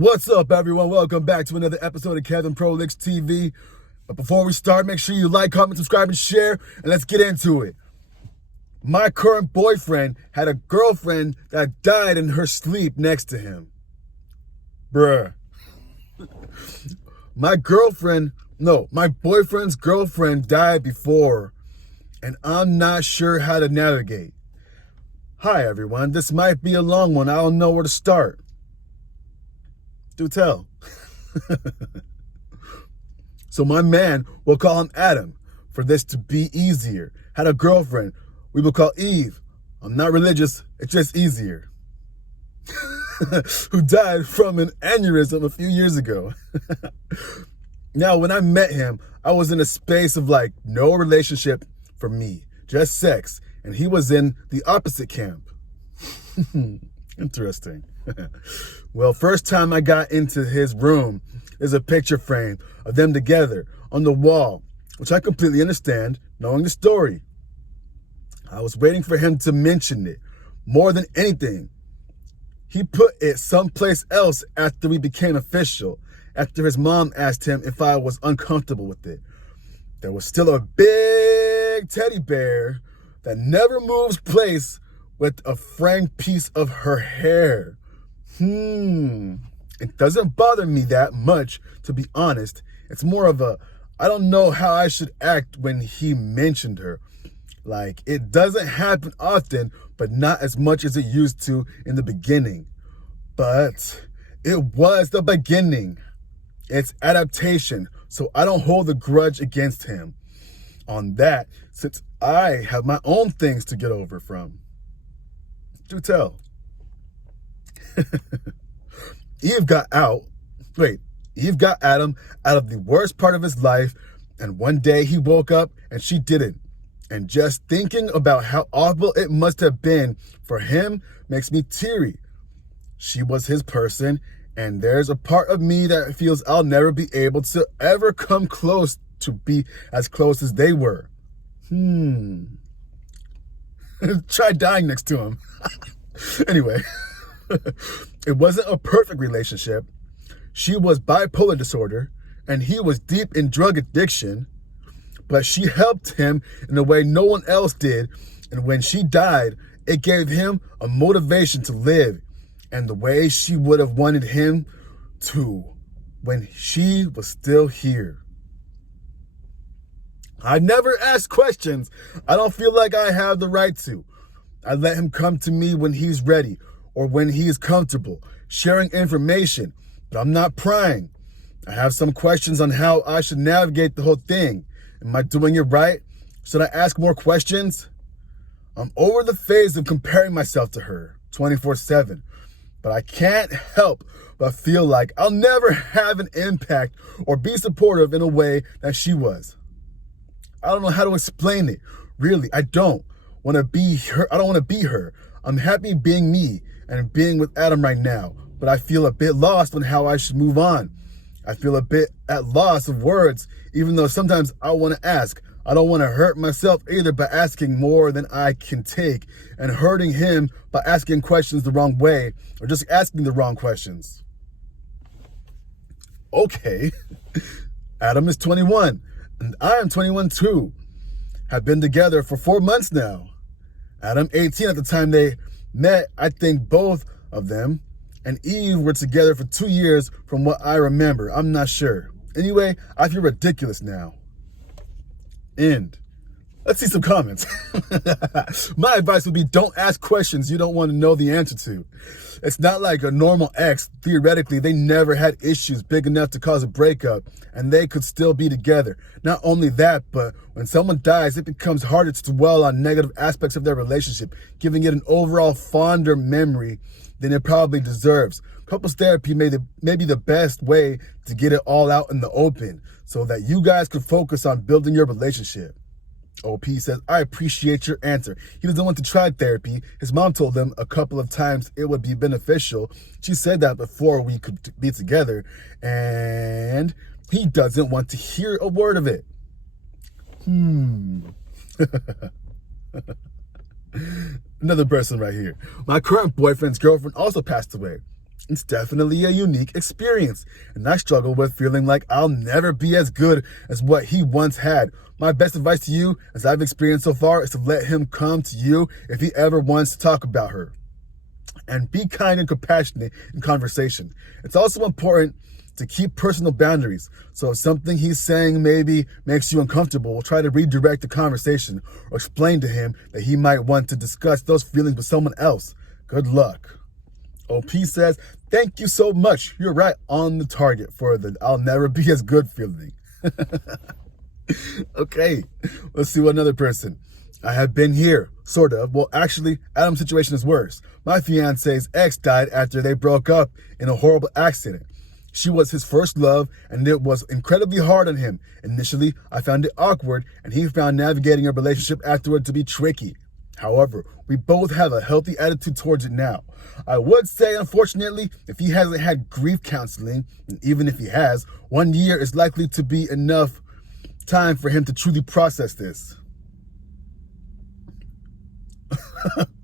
What's up, everyone? Welcome back to another episode of Kevin Prolix TV. But before we start, make sure you like, comment, subscribe, and share, and let's get into it. My current boyfriend had a girlfriend that died in her sleep next to him. Bruh. My boyfriend's girlfriend died before, and I'm not sure how to navigate. Hi, everyone. This might be a long one. I don't know where to start. Do tell. So my man, we'll call him Adam, for this to be easier, had a girlfriend we will call Eve. I'm not religious, it's just easier. Who died from an aneurysm a few years ago. Now, when I met him, I was in a space of no relationship for me, just sex, and he was in the opposite camp. Interesting. Well, first time I got into his room, there's a picture frame of them together on the wall, which I completely understand, knowing the story. I was waiting for him to mention it. More than anything, he put it someplace else after we became official, after his mom asked him if I was uncomfortable with it. There was still a big teddy bear that never moves place with a framed piece of her hair. It doesn't bother me that much, to be honest. It's more of I don't know how I should act when he mentioned her. It doesn't happen often, but not as much as it used to in the beginning. But it was the beginning. It's adaptation, so I don't hold a grudge against him on that, since I have my own things to get over from. Do tell. Eve got Adam out of the worst part of his life, and one day he woke up and she didn't. And just thinking about how awful it must have been for him makes me teary. She was his person, and there's a part of me that feels I'll never be able to ever come close to be as close as they were. Try dying next to him. Anyway, it wasn't a perfect relationship. She was bipolar disorder, and he was deep in drug addiction, but she helped him in a way no one else did, and when she died, it gave him a motivation to live, and the way she would have wanted him to when she was still here. I never ask questions. I don't feel like I have the right to. I let him come to me when he's ready or when he is comfortable, sharing information, but I'm not prying. I have some questions on how I should navigate the whole thing. Am I doing it right? Should I ask more questions? I'm over the phase of comparing myself to her 24/7, but I can't help but feel like I'll never have an impact or be supportive in a way that she was. I don't know how to explain it. Really, I don't want to be her. I don't want to be her. I'm happy being me and being with Adam right now, but I feel a bit lost on how I should move on. I feel a bit at loss of words, even though sometimes I want to ask. I don't want to hurt myself either by asking more than I can take and hurting him by asking questions the wrong way or just asking the wrong questions. Okay, Adam is 21 and I am 21 too. Have been together for 4 months now. Adam 18 at the time they met. I think both of them and Eve were together for 2 years from what I remember. I'm not sure. Anyway, I feel ridiculous now. End. Let's see some comments. My advice would be don't ask questions you don't want to know the answer to. It's not like a normal ex. Theoretically, they never had issues big enough to cause a breakup, and they could still be together. Not only that, but when someone dies, it becomes harder to dwell on negative aspects of their relationship, giving it an overall fonder memory than it probably deserves. Couples therapy may be the best way to get it all out in the open so that you guys could focus on building your relationship. OP says, I appreciate your answer. He doesn't want to try therapy. His mom told him a couple of times it would be beneficial. She said that before we could be together, and he doesn't want to hear a word of it. Another person right here. My current boyfriend's girlfriend also passed away. It's definitely a unique experience, and I struggle with feeling like I'll never be as good as what he once had. My best advice to you, as I've experienced so far, is to let him come to you if he ever wants to talk about her. And be kind and compassionate in conversation. It's also important to keep personal boundaries. So if something he's saying maybe makes you uncomfortable, we'll try to redirect the conversation or explain to him that he might want to discuss those feelings with someone else. Good luck. OP says, thank you so much. You're right on the target for the I'll never be as good feeling. Okay, let's see what another person. I have been here, sort of. Well, actually, Adam's situation is worse. My fiance's ex died after they broke up in a horrible accident. She was his first love, and it was incredibly hard on him. Initially, I found it awkward, and he found navigating a relationship afterward to be tricky. However, we both have a healthy attitude towards it now. I would say, unfortunately, if he hasn't had grief counseling, and even if he has, 1 year is likely to be enough time for him to truly process this.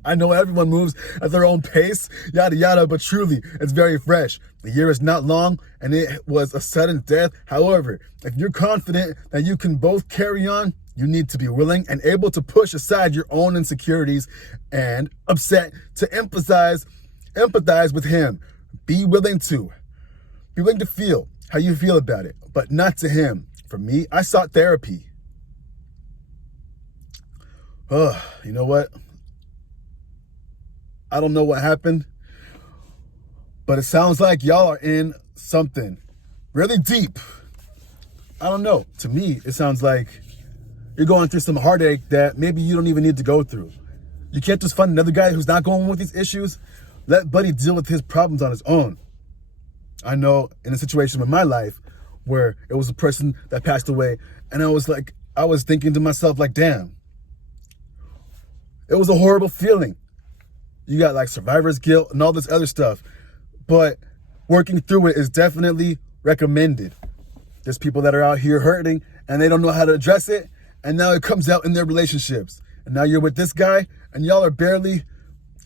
I know everyone moves at their own pace, yada yada, but truly, it's very fresh. The year is not long, and it was a sudden death. However, if you're confident that you can both carry on, you need to be willing and able to push aside your own insecurities and upset to empathize with him. Be willing to feel how you feel about it, but not to him. For me, I sought therapy. You know what? I don't know what happened, but it sounds like y'all are in something really deep. I don't know. To me, it sounds like you're going through some heartache that maybe you don't even need to go through. You can't just find another guy who's not going with these issues. Let Buddy deal with his problems on his own. I know in a situation in my life where it was a person that passed away, and I was thinking to myself, like, damn, it was a horrible feeling. You got like survivor's guilt and all this other stuff, but working through it is definitely recommended. There's people that are out here hurting and they don't know how to address it, and now it comes out in their relationships. And now you're with this guy and y'all are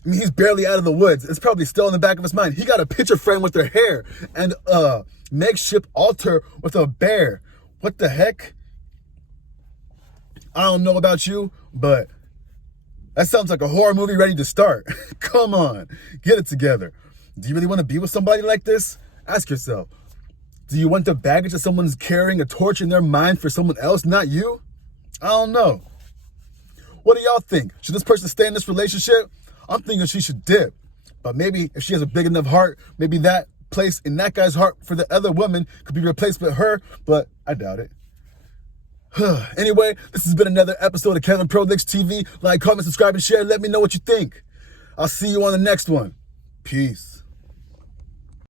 he's barely out of the woods. It's probably still in the back of his mind. He got a picture frame with their hair and a makeshift altar with a bear. What the heck? I don't know about you, but that sounds like a horror movie ready to start. Come on, get it together. Do you really want to be with somebody like this? Ask yourself, do you want the baggage that someone's carrying a torch in their mind for someone else, not you? I don't know. What do y'all think? Should this person stay in this relationship? I'm thinking she should dip. But maybe if she has a big enough heart, maybe that place in that guy's heart for the other woman could be replaced with her, but I doubt it. Anyway, this has been another episode of Kevin Prolicks TV. Like, comment, subscribe, and share. Let me know what you think. I'll see you on the next one. Peace.